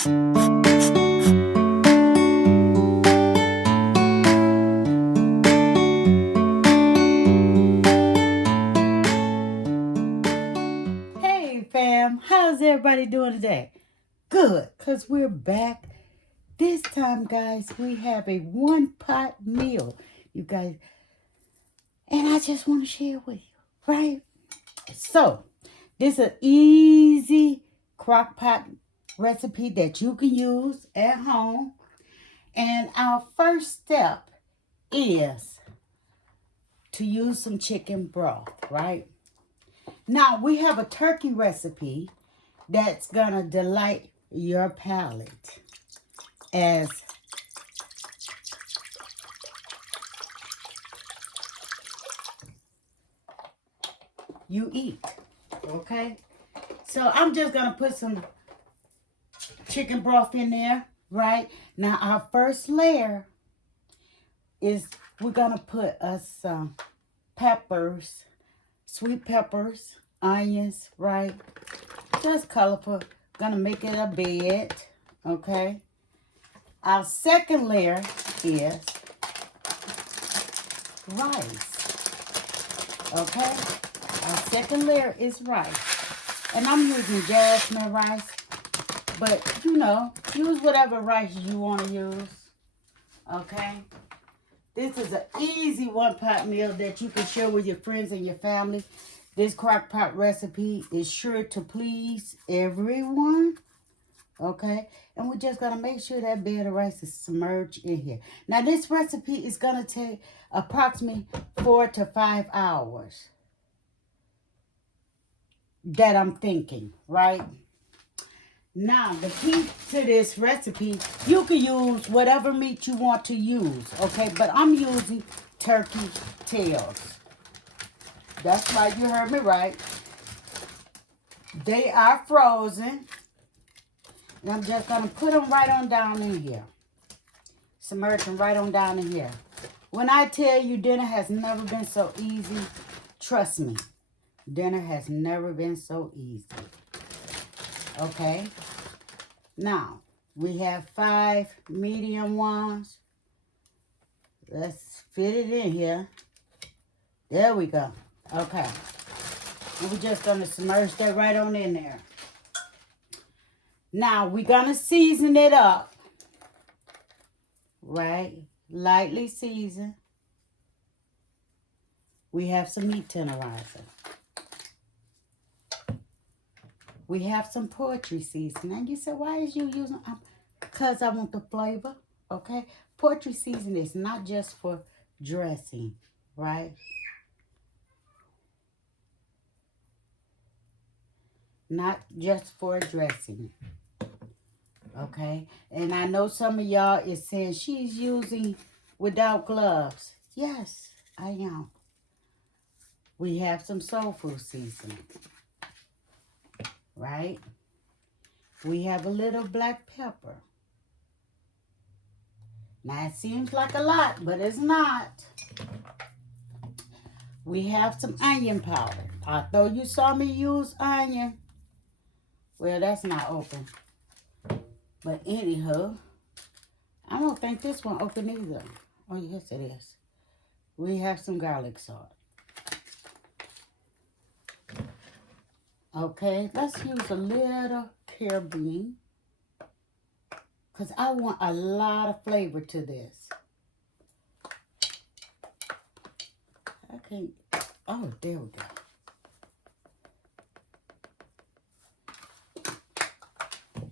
Hey fam, how's everybody doing today? Good, because we're back. This time, guys, we have a one pot meal, you guys, and I just want to share with you, right? So, this is an easy crock pot recipe that you can use at home. And our first step is to use some chicken broth, right? Now, we have a turkey recipe that's going to delight your palate as you eat, okay? So I'm just going to put some chicken broth in there, right? Now, our first layer is we're going to put us some peppers, sweet peppers, onions, right? Just colorful. Gonna make it a bed, okay? Our second layer is rice, okay? Our second layer is rice. And I'm using jasmine rice, but you know, use whatever rice you want to use, okay? This is an easy one pot meal that you can share with your friends and your family. This crock pot recipe is sure to please everyone. Okay, and we're just going to make sure that bed of rice is submerged in here. Now, this recipe is going to take approximately 4 to 5 hours. That I'm thinking, right? Now, the key to this recipe, you can use whatever meat you want to use, okay? But I'm using turkey tails. That's right, you heard me right. They are frozen. And I'm just going to put them right on down in here. Submerge them right on down in here. When I tell you dinner has never been so easy, trust me. Dinner has never been so easy. Okay? Now, we have 5 medium ones. Let's fit it in here. There we go. Okay. And we're just going to submerge that right on in there. Now, we're going to season it up. Right? Lightly seasoned. We have some meat tenderizer. We have some poultry seasoning. And you said, why is you using? Because I want the flavor. Okay? Poultry seasoning is not just for dressing. Right? Not just for dressing. Okay? And I know some of y'all is saying she's using without gloves. Yes, I am. We have some soul food seasoning. Right? We have a little black pepper. Now, it seems like a lot, but it's not. We have some onion powder. Although you saw me use onion, well, that's not open. But anywho, I don't think this one open either. Oh, yes, it is. We have some garlic salt. Okay, let's use a little carabine. Because I want a lot of flavor to this. I can't. Oh, there we go.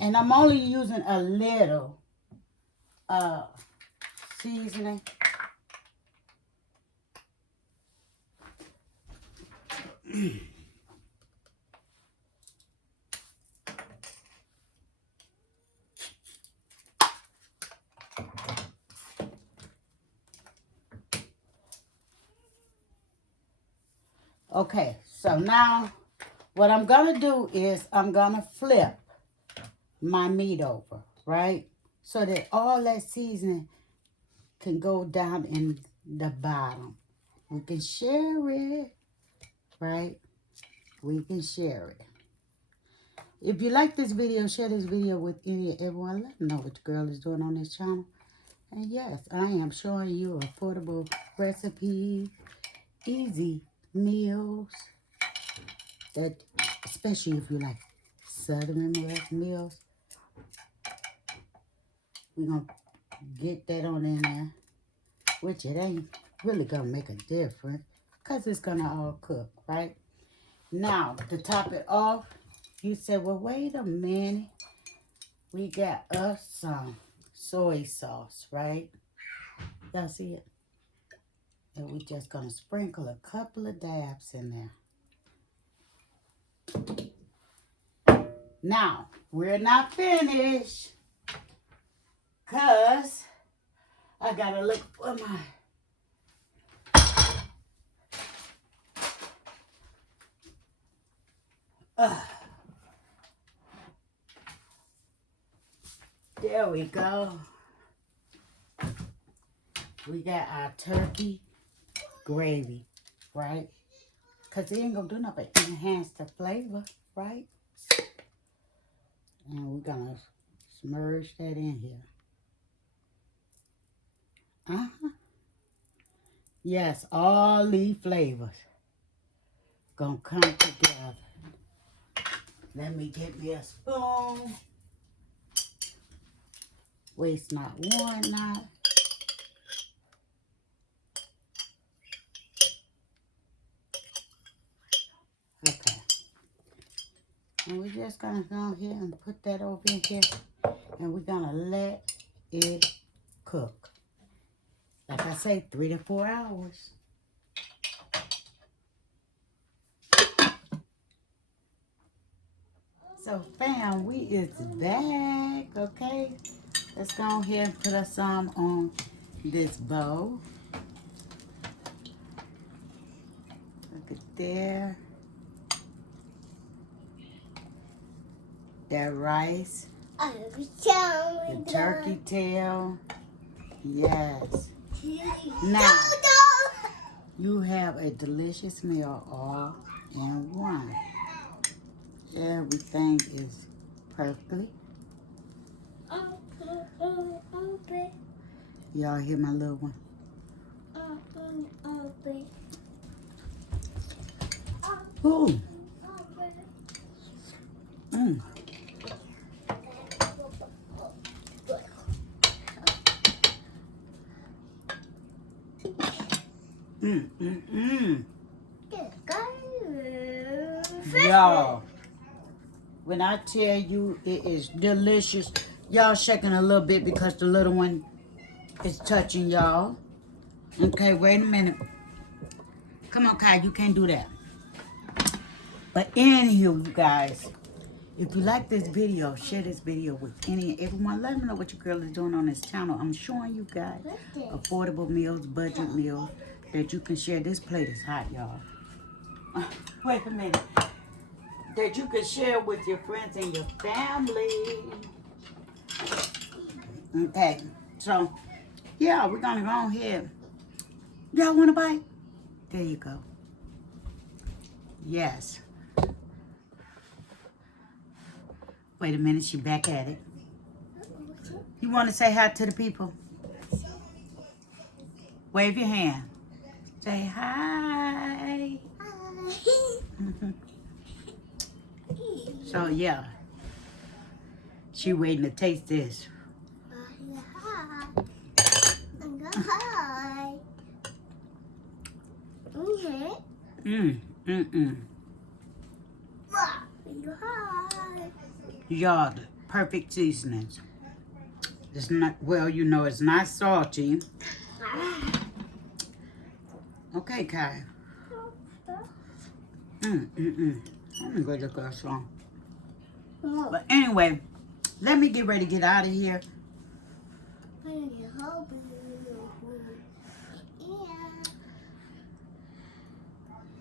And I'm only using a little seasoning. Okay, so now what I'm going to do is I'm going to flip my meat over, right? So that all that seasoning can go down in the bottom. We can share it, right? We can share it. If you like this video, share this video with any and everyone. Let them know what your girl is doing on this channel. And yes, I am showing you affordable recipes, easy meals, that especially if you like Southern meals. We're going to get that on in there, which it ain't really going to make a difference because it's going to all cook, right? Now, to top it off, you said, well, wait a minute. We got us some soy sauce, right? Y'all see it? And we're just going to sprinkle a couple of dabs in there. Now, we're not finished because I got to look for my... There we go. We got our turkey gravy, right? Because it ain't going to do nothing but enhance the flavor, right? And we're going to submerge that in here. Yes, all these flavors going to come together. Let me get me a spoon. Waste not, want not. Okay. And we're just going to go here and put that over in here. And we're going to let it cook. Like I say, 3 to 4 hours. So, fam, we is back, okay? Let's go ahead and put us some on this bowl. Look at there. That rice. The turkey tail. Yes. Now, you have a delicious meal all in one. Everything is perfectly. Y'all hear my little one? Ooh. Y'all, when I tell you it is delicious, y'all shaking a little bit because the little one is touching y'all. Okay, wait a minute. Come on, Kai, you can't do that. But anywho, you guys, if you like this video, share this video with any and everyone. Let me know what your girl is doing on this channel. I'm showing you guys affordable meals, budget meals that you can share. This plate is hot, y'all. Wait a minute. That you can share with your friends and your family. Okay, so yeah, we're gonna go ahead. Y'all want a bite? There you go. Yes. Wait a minute, she back at it. You want to say hi to the people? Wave your hand. Say hi. So yeah, she waiting to taste this. Hi. Okay. Hi. Y'all, the perfect seasonings. It's not, well, you know, it's not salty. Okay, Kai. Let me go look at some. But anyway, let me get ready to get out of here.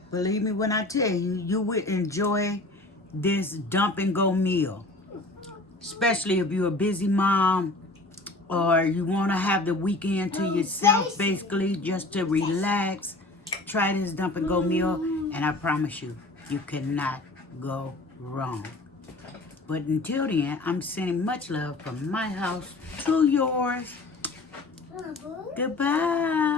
Believe me when I tell you, you would enjoy this dump and go meal. Especially if you're a busy mom or you want to have the weekend to yourself, basically, just to relax. Try this dump and go meal, and I promise you, you cannot go wrong. But until then, I'm sending much love from my house to yours. Goodbye.